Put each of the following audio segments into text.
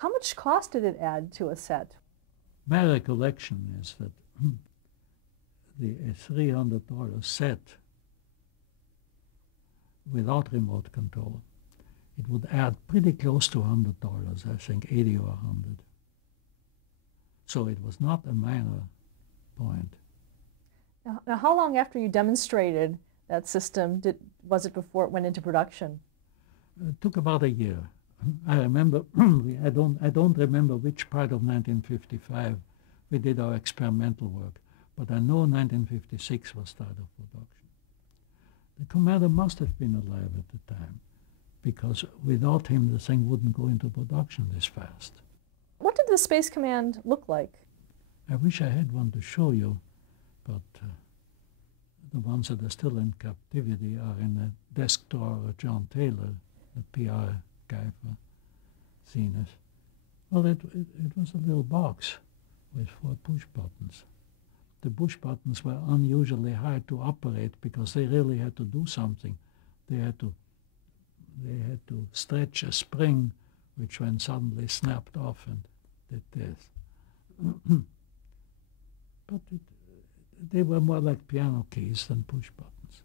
How much cost did it add to a set? My recollection is that the $300 set without remote control, it would add pretty close to $100, I think 80 or 100. So it was not a minor point. Now, how long after you demonstrated that system was it before it went into production? It took about a year. I remember, I don't remember which part of 1955 we did our experimental work, but I know 1956 was start of production. The commander must have been alive at the time, because without him the thing wouldn't go into production this fast. What did the Space Command look like? I wish I had one to show you, but the ones that are still in captivity are in a desk drawer of John Taylor, the PR guy for Zenith. Well, it was a little box with 4 push buttons. The push buttons were unusually hard to operate because they really had to do something. They had to stretch a spring, which when suddenly snapped off and did this. But they were more like piano keys than push buttons.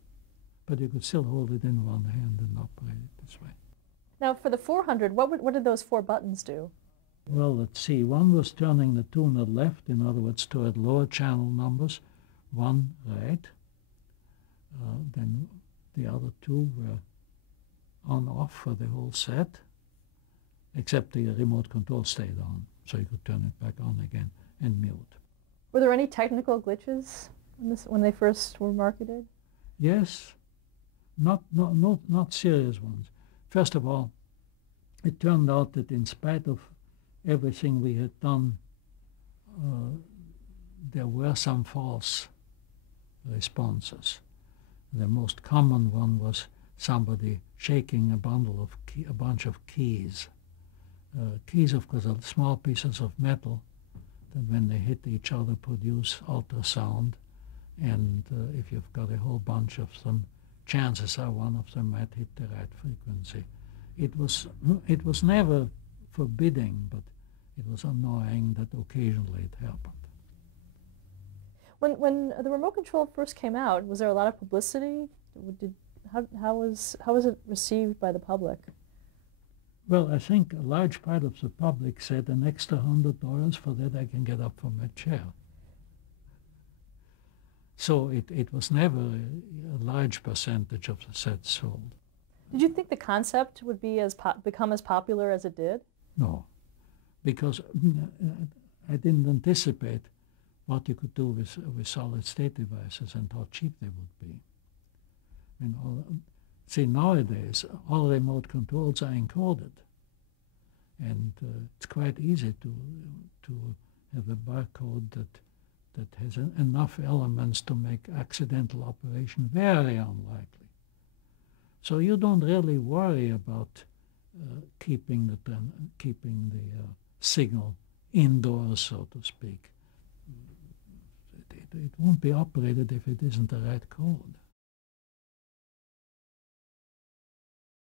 But you could still hold it in one hand and operate it this way. Now, for the 400, what did those 4 buttons do? Well, let's see. One was turning the tuner left, in other words, toward lower channel numbers. One right. Then the other 2 were on-off for the whole set, except the remote control stayed on, so you could turn it back on again and mute. Were there any technical glitches when they first were marketed? Yes, not serious ones. First of all, it turned out that in spite of everything we had done, there were some false responses. The most common one was somebody shaking a bunch of keys. Keys, of course, are small pieces of metal that when they hit each other produce ultrasound, and if you've got a whole bunch of them, chances are one of them might hit the right frequency. It was never forbidding, but it was annoying that occasionally it happened. When the remote control first came out, was there a lot of publicity? How was it received by the public? Well, I think a large part of the public said an extra $100 for that I can get up from my chair. So it was never a large percentage of the sets sold. Did you think the concept would be become as popular as it did? No, because I didn't anticipate what you could do with solid-state devices and how cheap they would be. See, nowadays, all remote controls are encoded. And it's quite easy to have a barcode that has enough elements to make accidental operation very unlikely. So you don't really worry about keeping the signal indoors, so to speak. It won't be operated if it isn't the right code.